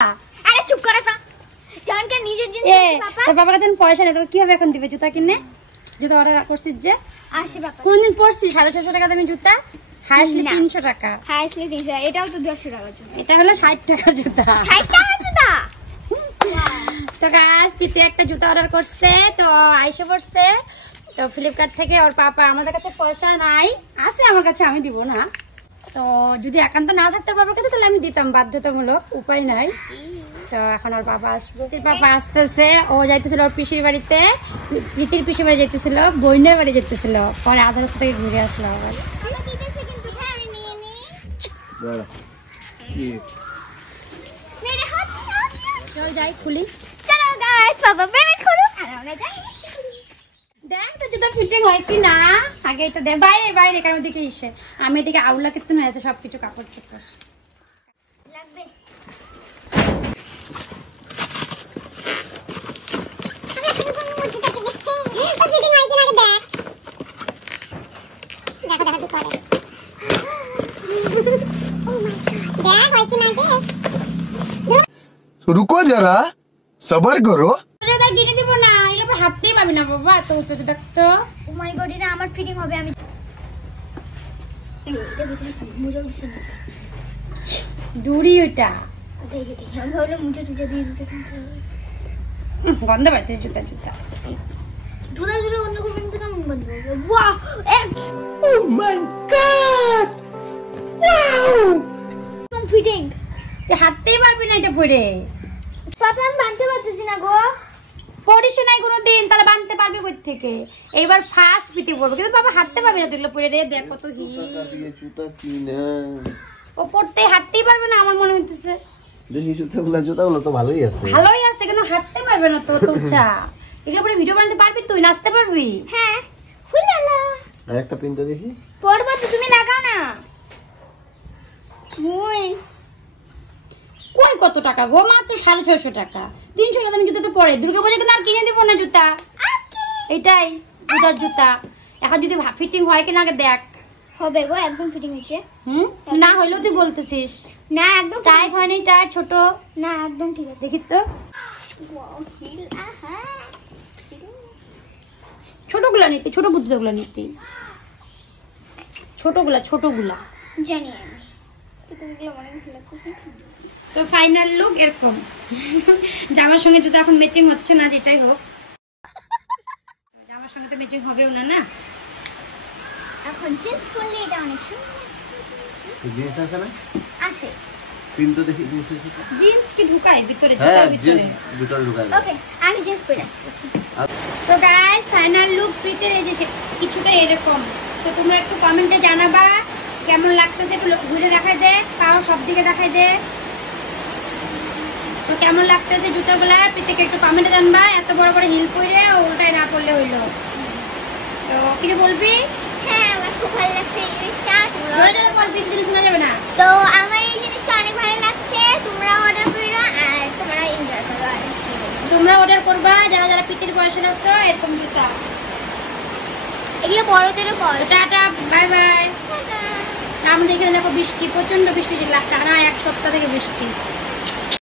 আরে চুপ করে তো জানকে নিজের জিনিস পাপা তোর বাবার কাছে পয়সা নেই তো কিভাবে এখন দিবে জুতা কিনে জুতা অর্ডার করছিস যে আসে বাবা কোনদিন পড়ছিস 650 টাকা দামি জুতা হাইস্টলি 300 টাকা হাইস্টলি 300 এটাও তো 200 টাকা জুতা এটা হলো 60 টাকা জুতা 60 টাকা জুতা তো গাইস প্রীতি একটা জুতা অর্ডার করছে তো আইসা পড়ছে তো ফ্লিপকার্ট থেকে ওর পাপা আমাদের কাছে পয়সা নাই আছে আমার কাছে আমি দিব না তো যদি একান্ত না থাকতে বাবার কাছে তাহলে আমি দিতাম বাধ্যতামূলক উপায় নাই তো এখন ওর বাবা আসবে পাপা আসতেছে ও যাইতেছিল ওর পিসির বাড়িতে প্রীতির পিসির বাড়ি যেতেছিল বইনের বাড়ি যেতেছিল পরে আধা রাস্তা থেকে ঘুরে আসলো আবার চল যাই খুলি চলো গাইস বাবা পেমেন্ট করো আর আমরা যাই দেখ তো জুতা ফিটিং হয় কি না আগে এটা দেখ বাইরে বাইরে কারণ দিকে এসে আমি এদিকে আউলা কিনতে না আছে সবকিছু কাপড় চোপড় লাগবে रुको जरा सबर करो কিনে দিব না এগুলো হাততেই পাবি না বাবা তো উঁচু দেখ তো ও মাই গড এটা আমার ফিটিং হবে আমি এটা ভিতরে মুজো দিছি না দূরি ওটা দেখি আমি হলো মুজো টুজো দিয়ে দিতেছি গন্ধ পাইতেছে জুতা জুতা দুলা দুলা গন্ধ করবেন তো কেমন গন্ধ হবে ওয়াও ও মাই গড ওয়াও কোন ফিটিং তুই হাততেই পারবি না এটা পরে পাপা আমি বানতে পারতেছি না গো পড়িস নাই কোনোদিন তাহলে বানতে পারবি কই থেকে এইবার ফার্স্ট পিটি পড়বে কিন্তু বাবা হাততে পারবি না তুইগুলো পরে রে দেখ কত হি জুতা কিনা ও পড়তে হাততেই পারবে না আমার মনে হইতেছে দেখি জুতাগুলো তো ভালোই আছে কিন্তু হাঁটতে পারবে না তো তুচ্ছা এগুলো পরে ভিডিও বানাতে পারবি তুই নাচতে পারবি হ্যাঁ হুলালা আর একটা পিন তো দেখি পড়বা তো তুমি লাগাও না মুই কই কত টাকা গো মাত্র 650 টাকা 300 টাকা দামি জুতা তো পরে দুর্গাপূজা কিন্তু আর কিনে দিব না জুতা এটাই জুতার জুতা এখন যদি ফিটিং হয় কিনা আগে দেখ হবে গো একদম ফিটিং হচ্ছে না হইলেও তুই বলতেছিস না একদম টাইট হয়নি টাইট ছোট না একদম ঠিক আছে দেখি তো ছোটগুলা নিতে ছোট বুদ্ধগুলা নিতে ছোটগুলা জানি আমি এগুলো মনে হয় তো ফাইনাল লুক এরকম জামার সঙ্গে জুতা এখন ম্যাচিং হচ্ছে না যেটাই হোক জামার সঙ্গে তো ম্যাচিং হবেও না না এখন জিন্স পরলে এটা অনেক সুন্দর জিন্স আছে না আছে পিন তো দেখি জিন্স কি ঢুকায় ভিতরে জুতার ভিতরে ভিতরে ঢুকায় ওকে আমি জিন্স পরে আসতেছি তো গাইস ফাইনাল লুক প্রীতির এই যে কিছুটা এরকম তো তোমরা একটু কমেন্টে জানাবা কেমন লাগতেছে একটু ঘুরে দেখাই দে পাও সব দিকে দেখাই দে তো কেমন লাগতেছে জুতাগুলা প্রীতিকে একটু কমেন্টে জানবা এত বড় বড় হিল পরে ওটাই না পড়লে হইলো তো কিছু বলবি হ্যাঁ আমার খুব ভালো লাগছে এই জিনিসটা জোরে জোরে বল বেশি শোনা যাবে না তো আমার এই জিনিসটা অনেক ভালো লাগছে তোমরা অর্ডার করো আর তোমরা এনজয় করো তোমরা অর্ডার করবা যারা যারা প্রীতির বয়সে আসছো এরকম জুতা এগুলো বড়দেরও বল টাটা বাই বাই আমাদের এখানে দেখো বৃষ্টি প্রচন্ড বৃষ্টি লাগছে না এক সপ্তাহ থেকে বৃষ্টি